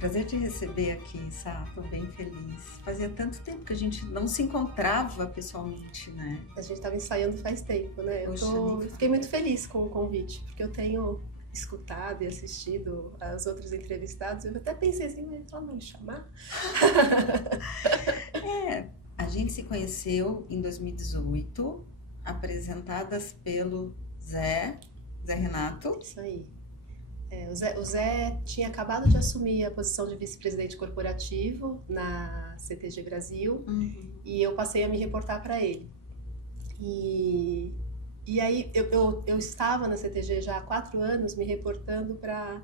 Prazer te receber aqui, Sá. Tô bem feliz. Fazia tanto tempo que a gente não se encontrava pessoalmente, né? A gente estava ensaiando faz tempo, né? Poxa, Fiquei muito feliz com o convite, porque eu tenho escutado e assistido as outros entrevistados. Eu até pensei assim, mas ela não me chamar? A gente se conheceu em 2018, apresentadas pelo Zé Renato. Isso aí. O Zé tinha acabado de assumir a posição de vice-presidente corporativo na CTG Brasil e eu passei a me reportar para ele. E aí eu estava na CTG já há 4 anos me reportando para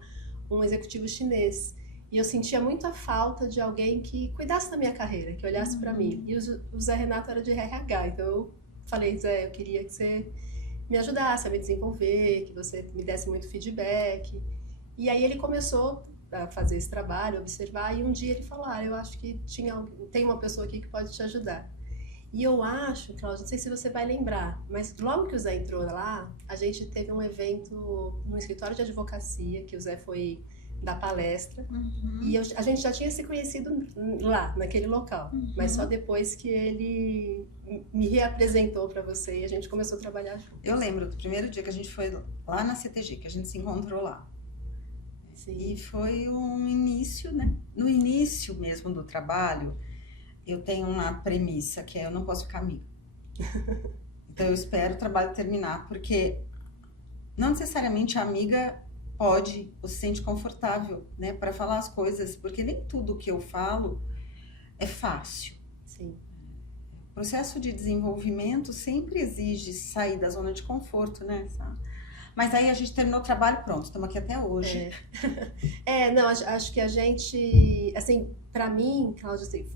um executivo chinês. E eu sentia muita falta de alguém que cuidasse da minha carreira, que olhasse para mim. E o Zé Renato era de RH, então eu falei, Zé, eu queria que você me ajudasse a me desenvolver, que você me desse muito feedback. E aí ele começou a fazer esse trabalho, observar, e um dia ele falou, eu acho que tem uma pessoa aqui que pode te ajudar. E eu acho, Cláudia, não sei se você vai lembrar, mas logo que o Zé entrou lá, a gente teve um evento no escritório de advocacia, que o Zé foi dar palestra, e a gente já tinha se conhecido lá, naquele local, mas só depois que ele me reapresentou para você e a gente começou a trabalhar juntos. Eu lembro do primeiro dia que a gente foi lá na CTG, que a gente se encontrou lá. Sim. E foi um início, né? No início mesmo do trabalho, eu tenho uma premissa que é eu não posso ficar amiga. Então eu espero o trabalho terminar, porque não necessariamente a amiga pode ou se sente confortável, né, para falar as coisas, porque nem tudo que eu falo é fácil. Sim. O processo de desenvolvimento sempre exige sair da zona de conforto, né? Mas aí a gente terminou o trabalho, pronto, estamos aqui até hoje. Não, acho que a gente, assim, para mim, Cláudia, assim,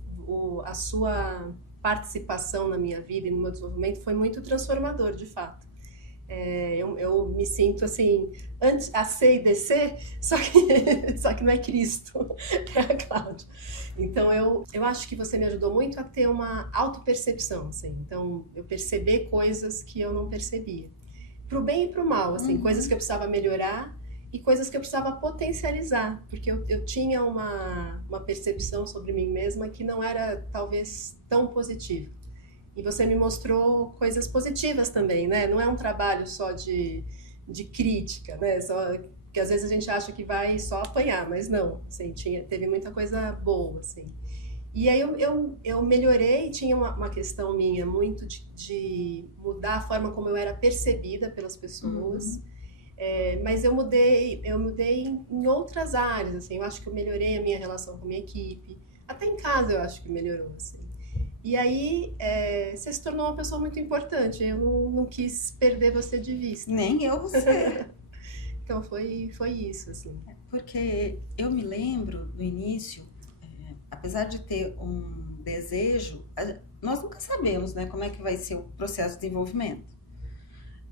a sua participação na minha vida e no meu desenvolvimento foi muito transformador, de fato. Eu me sinto assim, antes a C e DC, só que não é Cristo, é a Cláudia. Então eu acho que você me ajudou muito a ter uma autopercepção, assim. Então eu perceber coisas que eu não percebia. Pro bem e pro mal, assim, coisas que eu precisava melhorar e coisas que eu precisava potencializar, porque eu tinha uma percepção sobre mim mesma que não era talvez tão positiva. E você me mostrou coisas positivas também, né? Não é um trabalho só de crítica, né? Só que às vezes a gente acha que vai só apanhar, mas não, assim, teve muita coisa boa, assim. E aí eu melhorei, tinha uma questão minha muito de mudar a forma como eu era percebida pelas pessoas, mas eu mudei em outras áreas, assim, eu acho que eu melhorei a minha relação com a minha equipe, até em casa eu acho que melhorou, assim. E aí você se tornou uma pessoa muito importante, eu não quis perder você de vista. Nem eu, você. Então foi isso, assim. Porque eu me lembro no início, apesar de ter um desejo, nós nunca sabemos, né, como é que vai ser o processo de desenvolvimento.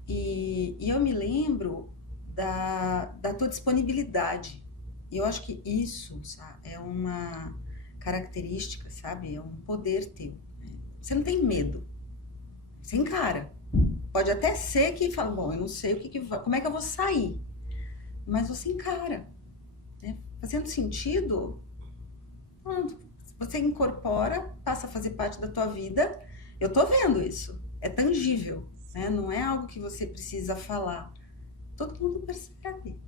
E eu me lembro da tua disponibilidade. E eu acho que isso, sabe, é uma característica, sabe? É um poder teu. Né? Você não tem medo. Você encara. Pode até ser que fala, bom, eu não sei como é que eu vou sair. Mas você encara. Né? Fazendo sentido, você incorpora, passa a fazer parte da tua vida. Eu tô vendo isso. É tangível. Né? Não é algo que você precisa falar. Todo mundo percebe.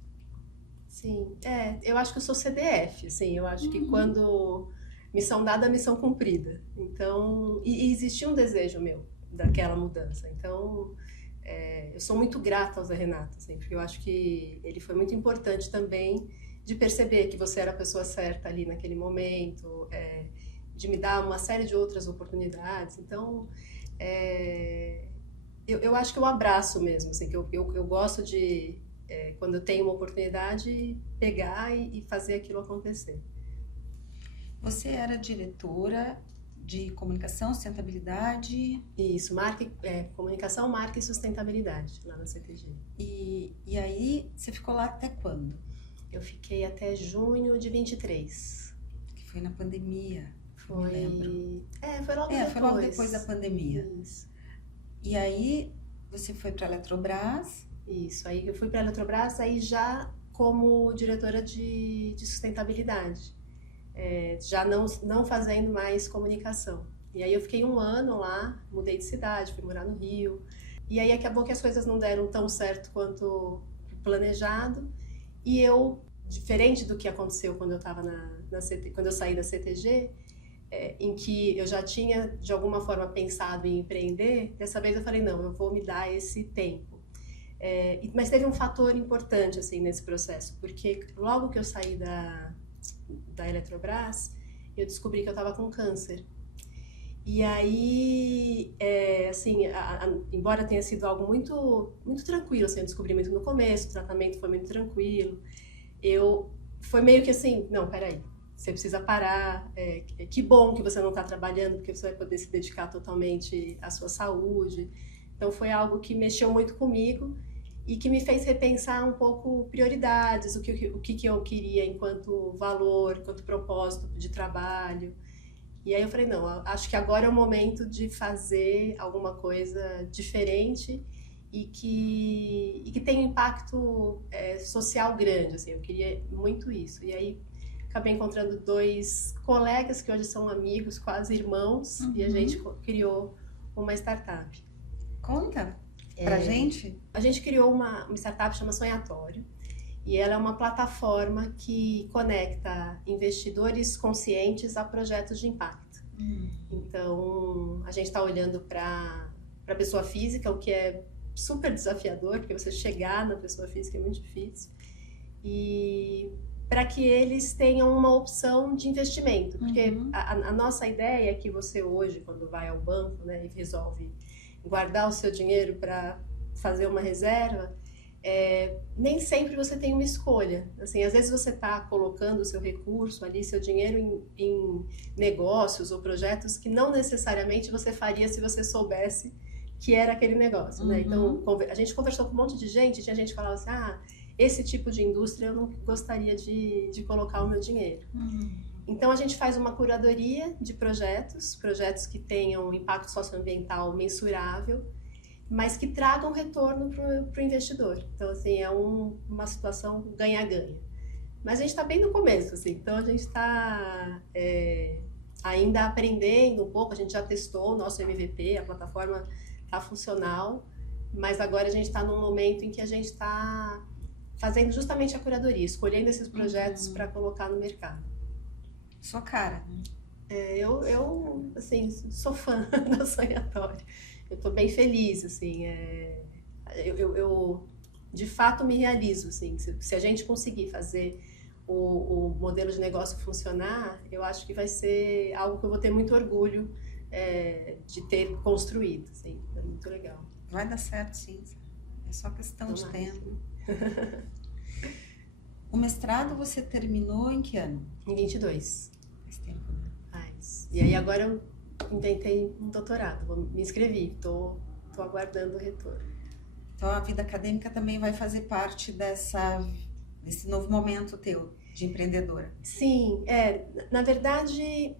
Sim, eu acho que eu sou CDF, assim, eu acho que quando missão dada, missão cumprida. Então, e existia um desejo meu daquela mudança. Então, eu sou muito grata ao Zé Renato, assim, porque eu acho que ele foi muito importante também de perceber que você era a pessoa certa ali naquele momento, de me dar uma série de outras oportunidades. Então, eu acho que eu abraço mesmo, assim, que eu gosto de, quando eu tenho uma oportunidade, pegar e fazer aquilo acontecer. Você era diretora de comunicação, sustentabilidade. Isso, comunicação, marca e sustentabilidade, lá na CTG. E aí, você ficou lá até quando? Eu fiquei até junho de 23. Que foi na pandemia, Foi... me lembro. Foi logo depois. Foi logo depois da pandemia. Isso. E aí, você foi para a Eletrobras. Isso, aí eu fui para a Eletrobras, aí já como diretora de sustentabilidade. já não fazendo mais comunicação. E aí eu fiquei 1 ano lá, mudei de cidade, fui morar no Rio. E aí acabou que as coisas não deram tão certo quanto planejado. E eu, diferente do que aconteceu quando eu estava quando eu saí da CTG, em que eu já tinha de alguma forma pensado em empreender, dessa vez eu falei não, eu vou me dar esse tempo. Mas teve um fator importante assim nesse processo, porque logo que eu saí da Eletrobras, eu descobri que eu estava com câncer. E aí, assim, embora tenha sido algo muito, muito tranquilo, assim, eu descobri muito no começo, o tratamento foi muito tranquilo, foi meio que assim, não, peraí, você precisa parar, que bom que você não está trabalhando, porque você vai poder se dedicar totalmente à sua saúde. Então foi algo que mexeu muito comigo e que me fez repensar um pouco prioridades, o que eu queria enquanto valor, enquanto propósito de trabalho. E aí eu falei, não, acho que agora é o momento de fazer alguma coisa diferente e que tem um impacto social grande, assim, eu queria muito isso. E aí acabei encontrando 2 colegas que hoje são amigos, quase irmãos, e a gente criou uma startup. Conta pra gente. A gente criou uma startup chamada Sonhatório, e ela é uma plataforma que conecta investidores conscientes a projetos de impacto. Então, a gente está olhando para a pessoa física, o que é super desafiador, porque você chegar na pessoa física é muito difícil. E para que eles tenham uma opção de investimento. Porque a nossa ideia é que você hoje, quando vai ao banco, né, e resolve guardar o seu dinheiro para fazer uma reserva, nem sempre você tem uma escolha. Assim, às vezes você está colocando o seu recurso ali, seu dinheiro em negócios ou projetos que não necessariamente você faria se você soubesse que era aquele negócio, né? Então, a gente conversou com um monte de gente, tinha gente que falava assim, esse tipo de indústria eu não gostaria de colocar o meu dinheiro. Então, a gente faz uma curadoria de projetos que tenham um impacto socioambiental mensurável, mas que tragam retorno para o investidor. Então, assim, é uma situação ganha-ganha. Mas a gente está bem no começo, assim, então a gente está ainda aprendendo um pouco, a gente já testou o nosso MVP, a plataforma está funcional, mas agora a gente está num momento em que a gente está fazendo justamente a curadoria, escolhendo esses projetos para colocar no mercado. Sua cara. Eu assim, sou fã da Sonhatório. Eu estou bem feliz, assim, eu de fato me realizo, assim, se a gente conseguir fazer o modelo de negócio funcionar, eu acho que vai ser algo que eu vou ter muito orgulho de ter construído, assim, é muito legal. Vai dar certo, sim. É só questão de tempo. O mestrado você terminou em que ano? Em 22. Faz tempo, né? Faz. E aí agora eu inventei um doutorado, me inscrevi, tô aguardando o retorno. Então a vida acadêmica também vai fazer parte desse novo momento teu de empreendedora. Sim, na verdade,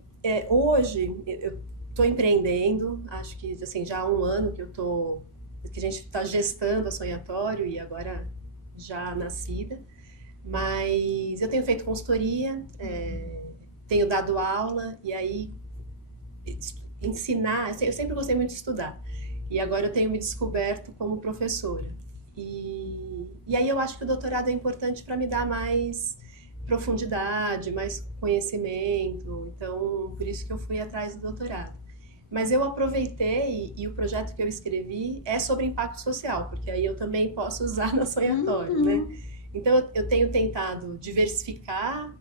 hoje eu tô empreendendo, acho que assim, já há 1 ano que a gente está gestando a Sonhatório e agora já nascida, mas eu tenho feito consultoria, tenho dado aula e aí ensinar, eu sempre gostei muito de estudar e agora eu tenho me descoberto como professora e aí eu acho que o doutorado é importante para me dar mais profundidade, mais conhecimento, então por isso que eu fui atrás do doutorado. Mas eu aproveitei e o projeto que eu escrevi é sobre impacto social, porque aí eu também posso usar na Sonhatório, né? Então eu tenho tentado diversificar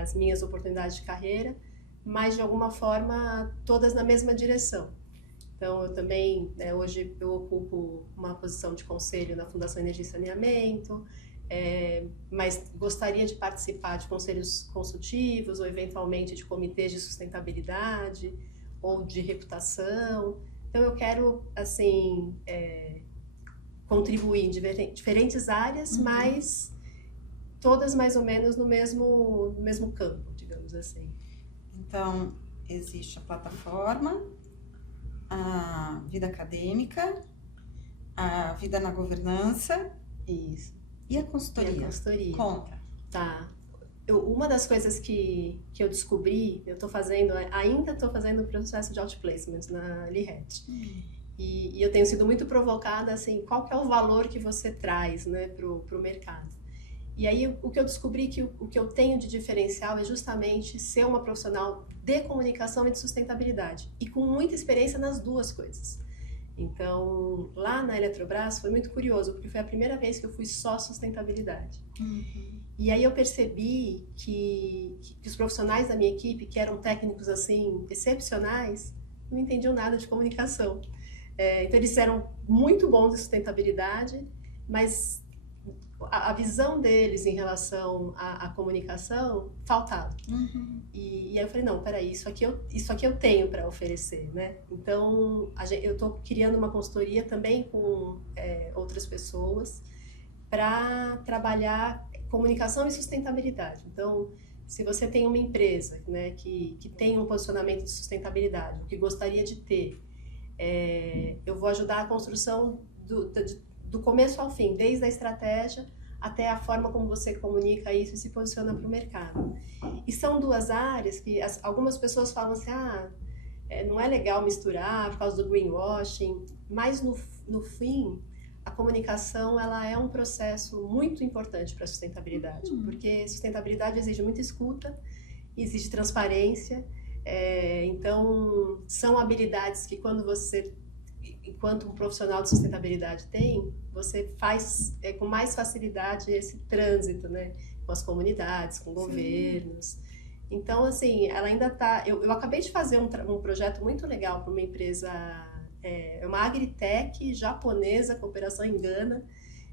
as minhas oportunidades de carreira, mas de alguma forma todas na mesma direção. Então eu também, hoje eu ocupo uma posição de conselho na Fundação Energia e Saneamento, mas gostaria de participar de conselhos consultivos ou eventualmente de comitês de sustentabilidade ou de reputação. Então eu quero assim contribuir em diferentes áreas, mas todas mais ou menos no mesmo campo, digamos assim. Então, existe a plataforma, a vida acadêmica, a vida na governança. Isso. E a consultoria? E a consultoria. Conta. Tá. Uma das coisas que eu descobri, ainda estou fazendo o processo de outplacement na Lihet. E eu tenho sido muito provocada, assim, qual que é o valor que você traz, né, pro mercado. E aí o que eu descobri que o que eu tenho de diferencial é justamente ser uma profissional de comunicação e de sustentabilidade. E com muita experiência nas duas coisas. Então, lá na Eletrobras foi muito curioso, porque foi a primeira vez que eu fui só sustentabilidade. E aí eu percebi que os profissionais da minha equipe, que eram técnicos assim excepcionais, não entendiam nada de comunicação. Então eles eram muito bons em sustentabilidade, mas a visão deles em relação à comunicação faltava. E aí eu falei, não, peraí, isso aqui eu tenho para oferecer, né? Então eu estou criando uma consultoria também com outras pessoas para trabalhar comunicação e sustentabilidade. Então, se você tem uma empresa, né, que tem um posicionamento de sustentabilidade, o que gostaria de ter, eu vou ajudar a construção do começo ao fim, desde a estratégia até a forma como você comunica isso e se posiciona para o mercado. E são duas áreas que algumas pessoas falam assim, não é legal misturar por causa do greenwashing, mas no fim, a comunicação ela é um processo muito importante para a sustentabilidade, porque sustentabilidade exige muita escuta, exige transparência, então são habilidades que quando você, enquanto um profissional de sustentabilidade tem, você faz com mais facilidade esse trânsito, né, com as comunidades, com governos. Então, assim, ela ainda está... Eu acabei de fazer um projeto muito legal para uma empresa... É uma agritech japonesa com operação em Gana,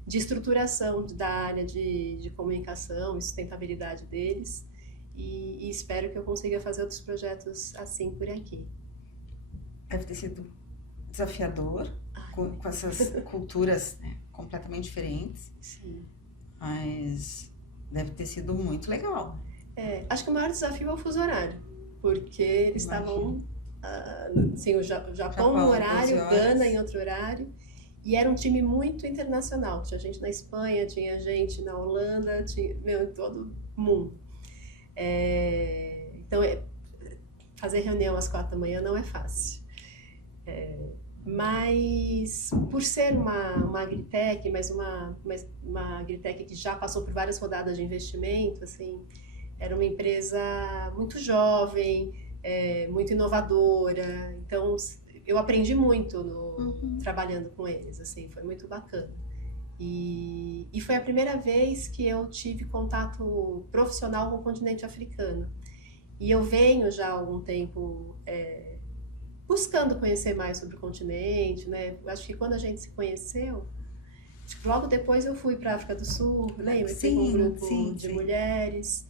de estruturação da área de comunicação e sustentabilidade deles. E espero que eu consiga fazer outros projetos assim por aqui. Deve ter sido desafiador, com essas culturas, né, completamente diferentes. Sim. Mas deve ter sido muito legal. Acho que o maior desafio é o fuso horário, porque eles estavam... Assim, o Japão num horário, Gana em outro horário, e era um time muito internacional. Tinha gente na Espanha, tinha gente na Holanda, tinha em todo mundo. Então, fazer reunião às 4 da manhã não é fácil. Mas, por ser uma agritech, mas uma agritech que já passou por várias rodadas de investimento, assim, era uma empresa muito jovem, muito inovadora, então eu aprendi muito trabalhando com eles, assim, foi muito bacana. E foi a primeira vez que eu tive contato profissional com o continente africano. E eu venho já há algum tempo buscando conhecer mais sobre o continente, né? Acho que quando a gente se conheceu, logo depois eu fui para a África do Sul, lembra? Sim, um grupo de sim. mulheres.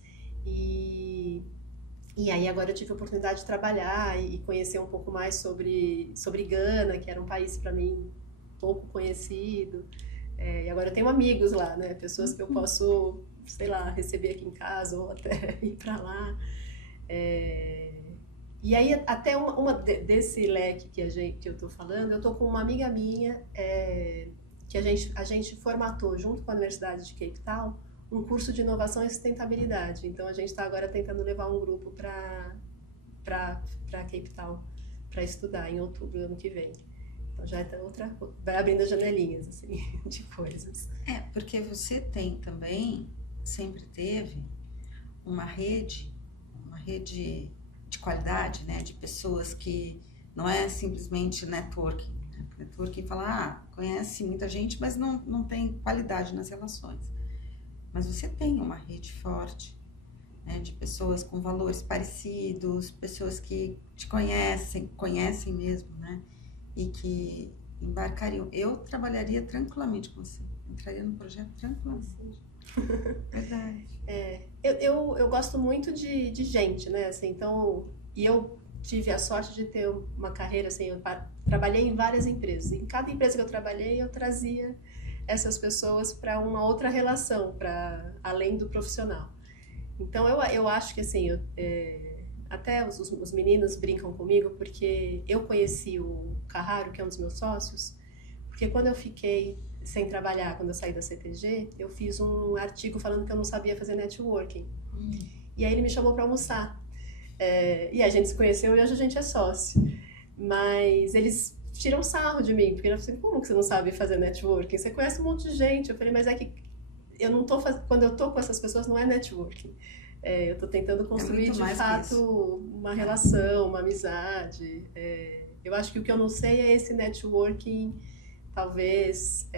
E aí agora eu tive a oportunidade de trabalhar e conhecer um pouco mais sobre Gana, que era um país para mim pouco conhecido. E agora eu tenho amigos lá, né? Pessoas que eu posso, sei lá, receber aqui em casa ou até ir para lá. E aí até desse leque que eu estou falando, eu estou com uma amiga minha que a gente formatou junto com a Universidade de Cape Town um curso de inovação e sustentabilidade. Então, a gente está agora tentando levar um grupo para Cape Town para estudar em outubro do ano que vem. Então, já vai abrindo as janelinhas, assim, de coisas. Porque você tem também, sempre teve, uma rede de qualidade, né, de pessoas que não é simplesmente networking. Né? Networking fala, conhece muita gente, mas não tem qualidade nas relações. Mas você tem uma rede forte, né, de pessoas com valores parecidos, pessoas que te conhecem mesmo, né, e que embarcariam. Eu trabalharia tranquilamente com você, entraria no projeto tranquilamente. Verdade. Eu gosto muito de gente, né, assim, então, e eu tive a sorte de ter uma carreira, assim, eu trabalhei em várias empresas. Em cada empresa que eu trabalhei, eu trazia essas pessoas para uma outra relação, para além do profissional. Então eu acho que assim, até os meninos brincam comigo porque eu conheci o Carraro, que é um dos meus sócios, porque quando eu fiquei sem trabalhar, quando eu saí da CTG, eu fiz um artigo falando que eu não sabia fazer networking. E aí ele me chamou para almoçar. E a gente se conheceu e hoje a gente é sócio. Mas eles tiram sarro de mim, porque eu falei, como que você não sabe fazer networking? Você conhece um monte de gente. Eu falei, mas é que eu não tô quando eu tô com essas pessoas não é networking. Eu tô tentando construir de fato uma relação, uma amizade. Eu acho que o que eu não sei é esse networking, talvez,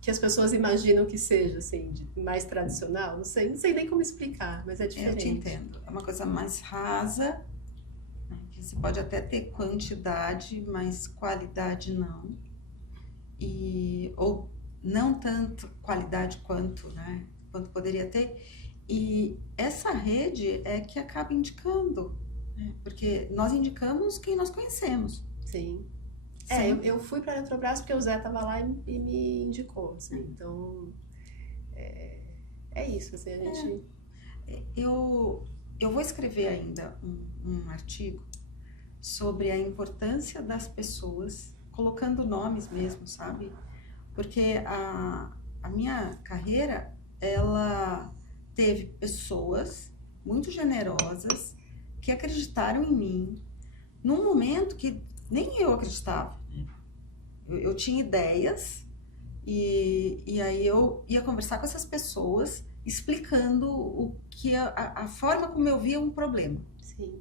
que as pessoas imaginam que seja, assim, mais tradicional. Não sei nem como explicar, mas é diferente. Eu te entendo. É uma coisa mais rasa, né, que você pode até ter quantidade, mas qualidade não. Ou não tanto qualidade quanto, né, quanto poderia ter. E essa rede é que acaba indicando, né, porque nós indicamos quem nós conhecemos. Sim. Eu fui para a Eletrobras porque o Zé estava lá e me indicou, assim, então é isso, assim, a gente... Eu vou escrever ainda um artigo sobre a importância das pessoas, colocando nomes mesmo, sabe? Porque a minha carreira, ela teve pessoas muito generosas que acreditaram em mim num momento que nem eu acreditava. Eu tinha ideias e aí eu ia conversar com essas pessoas explicando a forma como eu via um problema. Sim.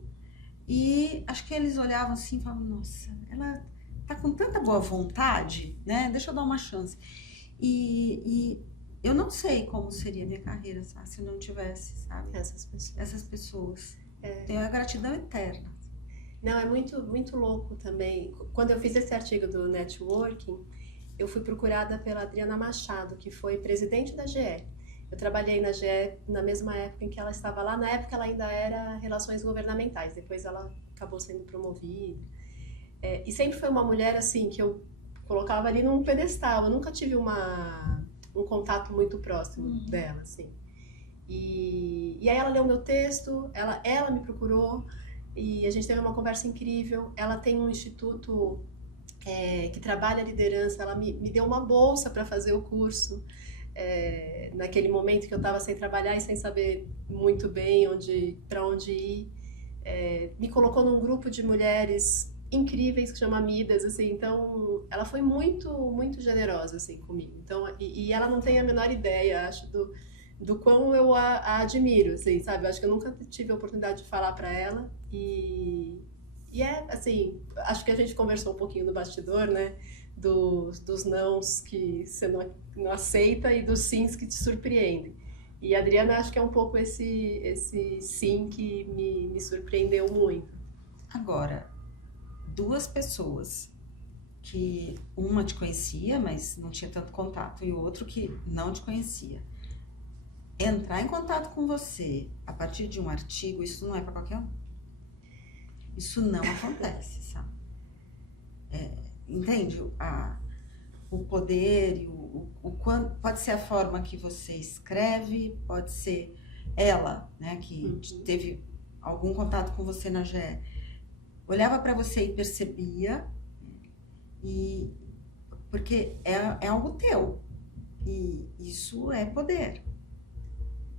E acho que eles olhavam assim e falavam, nossa, ela tá com tanta boa vontade, né? Deixa eu dar uma chance. E eu não sei como seria a minha carreira, sabe, se não tivesse, sabe? Essas pessoas. Tenho a gratidão eterna. Não, é muito, muito louco também. Quando eu fiz esse artigo do networking, eu fui procurada pela Adriana Machado, que foi presidente da GE. Eu trabalhei na GE na mesma época em que ela estava lá. Na época ela ainda era Relações Governamentais, depois ela acabou sendo promovida. E sempre foi uma mulher assim que eu colocava ali num pedestal. Eu nunca tive um contato muito próximo dela, assim. E aí ela leu meu texto, ela me procurou e a gente teve uma conversa incrível. Ela tem um instituto que trabalha a liderança, ela me deu uma bolsa para fazer o curso. Naquele momento que eu estava sem trabalhar e sem saber muito bem para onde ir, me colocou num grupo de mulheres incríveis que chama Amidas, assim. Então ela foi muito muito generosa assim comigo. Então e ela não tem a menor ideia, acho, do quão eu a admiro, assim, sabe? Eu acho que eu nunca tive a oportunidade de falar para ela e assim, acho que a gente conversou um pouquinho no bastidor, né? Dos nãos que você não aceita e dos sims que te surpreendem. E a Adriana, acho que é um pouco esse sim que me surpreendeu muito. Agora, duas pessoas que uma te conhecia, mas não tinha tanto contato, e o outro que não te conhecia, entrar em contato com você a partir de um artigo, isso não é para qualquer um. Isso não acontece, sabe? Entende? O poder e o quanto pode ser a forma que você escreve, pode ser ela, né, que teve algum contato com você na GE, olhava para você e percebia, porque é algo teu, e isso é poder.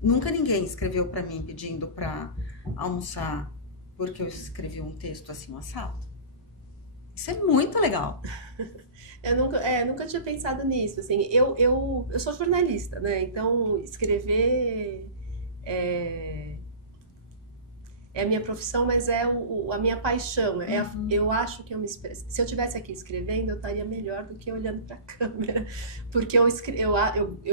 Nunca ninguém escreveu para mim pedindo para almoçar porque eu escrevi um texto assim, um assado. Isso é muito legal. Eu nunca tinha pensado nisso, assim, eu sou jornalista, né, então escrever é a minha profissão, mas é a minha paixão, eu acho que eu me expresso, se eu estivesse aqui escrevendo, eu estaria melhor do que olhando para a câmera, porque eu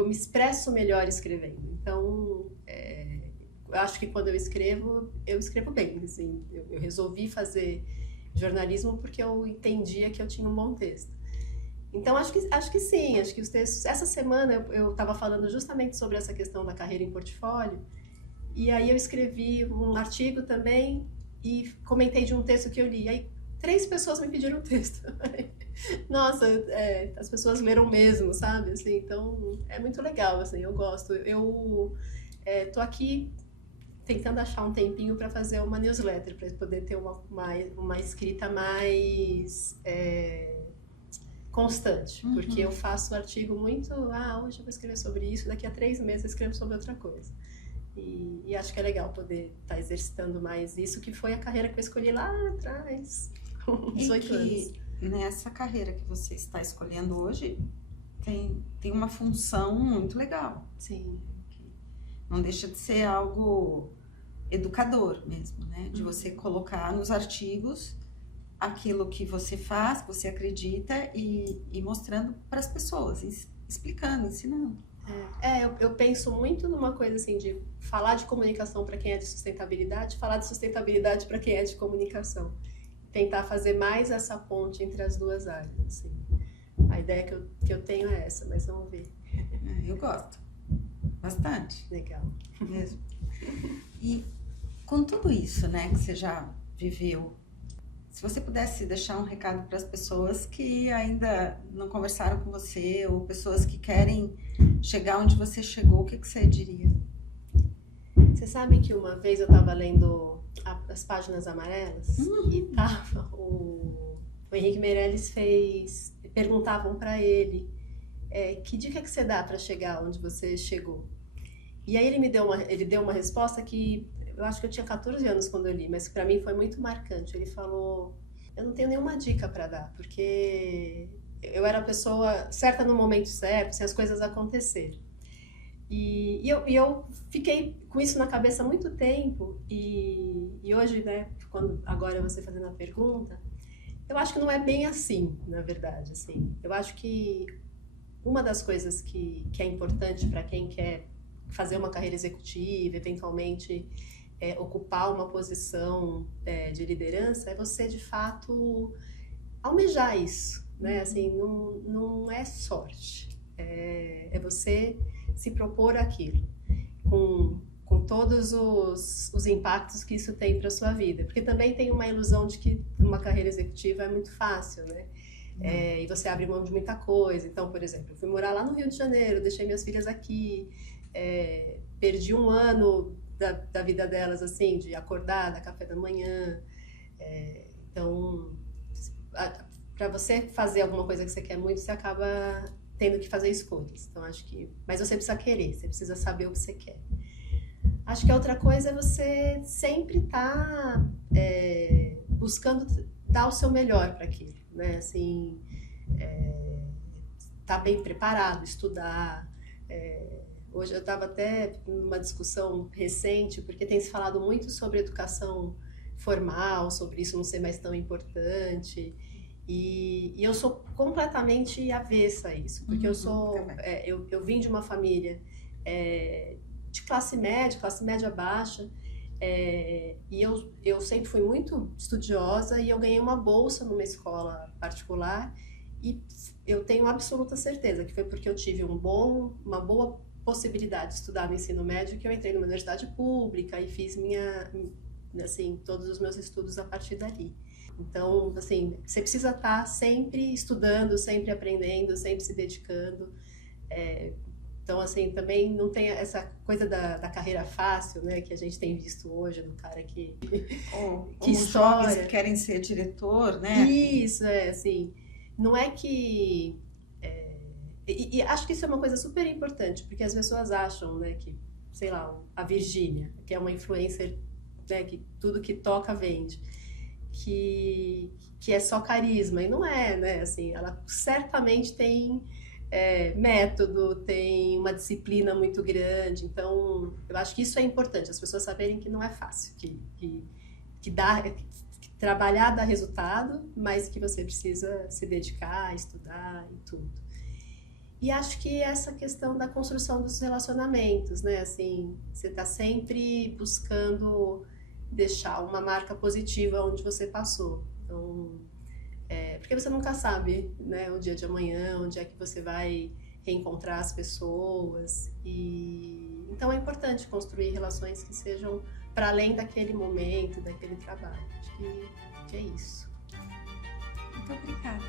me expresso melhor escrevendo, então eu acho que quando eu escrevo bem, assim, eu resolvi fazer jornalismo porque eu entendia que eu tinha um bom texto. Então, acho que sim, acho que os textos... Essa semana eu estava falando justamente sobre essa questão da carreira em portfólio, e aí eu escrevi um artigo também e comentei de um texto que eu li. Aí 3 pessoas me pediram o texto. Nossa, as pessoas leram mesmo, sabe? Assim, então, é muito legal, assim, eu gosto. Eu tô aqui tentando achar um tempinho para fazer uma newsletter, para poder ter uma escrita mais constante, porque eu faço artigo muito, hoje eu vou escrever sobre isso, daqui a 3 meses eu escrevo sobre outra coisa. E acho que é legal poder estar exercitando mais isso, que foi a carreira que eu escolhi lá atrás, com 18 anos. Nessa carreira que você está escolhendo hoje, tem uma função muito legal. Sim. Não deixa de ser algo educador mesmo, né? De você colocar nos artigos aquilo que você faz, que você acredita e mostrando para as pessoas, explicando, ensinando. Eu penso muito numa coisa assim de falar de comunicação para quem é de sustentabilidade, falar de sustentabilidade para quem é de comunicação. Tentar fazer mais essa ponte entre as duas áreas, assim. A ideia que eu tenho é essa, mas vamos ver. Eu gosto. Bastante. Legal. Mesmo. E com tudo isso, né, que você já viveu, se você pudesse deixar um recado para as pessoas que ainda não conversaram com você, ou pessoas que querem chegar onde você chegou, o que você diria? Você sabe que uma vez eu estava lendo as páginas amarelas e tava o Henrique Meirelles perguntavam para ele que dica que você dá para chegar onde você chegou. E aí ele deu uma resposta que eu acho que eu tinha 14 anos quando eu li, mas para mim foi muito marcante. Ele falou: eu não tenho nenhuma dica para dar, porque eu era a pessoa certa no momento certo, se as coisas acontecerem. E eu fiquei com isso na cabeça há muito tempo, e hoje, né, agora você fazendo a pergunta, eu acho que não é bem assim, na verdade. Assim. Eu acho que uma das coisas que é importante para quem quer fazer uma carreira executiva, eventualmente ocupar uma posição de liderança, é você, de fato, almejar isso. Né? Assim, não é sorte, é você se propor aquilo, com todos os impactos que isso tem para a sua vida. Porque também tem uma ilusão de que uma carreira executiva é muito fácil, né? E você abre mão de muita coisa. Então, por exemplo, eu fui morar lá no Rio de Janeiro, deixei minhas filhas aqui, perdi um ano da vida delas, assim, de acordar, dar café da manhã. Então, para você fazer alguma coisa que você quer muito, você acaba tendo que fazer escolhas. Então, acho que... Mas você precisa querer, você precisa saber o que você quer. Acho que a outra coisa é você sempre estar buscando dar o seu melhor para aquilo, né? Assim, estar bem preparado, estudar. Hoje eu estava até numa discussão recente, porque tem se falado muito sobre educação formal, sobre isso não ser mais tão importante. E eu sou completamente avessa a isso, porque eu vim de uma família de classe média baixa, e eu sempre fui muito estudiosa, e eu ganhei uma bolsa numa escola particular, e eu tenho absoluta certeza que foi porque eu tive uma boa possibilidade de estudar no ensino médio que eu entrei numa universidade pública e fiz todos os meus estudos a partir dali. Então, assim, você precisa estar sempre estudando, sempre aprendendo, sempre se dedicando. Então, assim, também não tem essa coisa da carreira fácil, né, que a gente tem visto hoje, do cara que história. Jovens que querem ser diretor, né? Isso, assim, não é que... E acho que isso é uma coisa super importante, porque as pessoas acham, né, que, sei lá, a Virgínia, que é uma influencer, né, que tudo que toca vende, que é só carisma, e não é, né, assim, ela certamente tem método, tem uma disciplina muito grande. Então eu acho que isso é importante, as pessoas saberem que não é fácil, que trabalhar dá resultado, mas que você precisa se dedicar, estudar e tudo. E acho que essa questão da construção dos relacionamentos, né, assim, você está sempre buscando deixar uma marca positiva onde você passou. Então, porque você nunca sabe, né, o dia de amanhã, onde é que você vai reencontrar as pessoas. E então é importante construir relações que sejam para além daquele momento, daquele trabalho. Acho que é isso. Muito obrigada.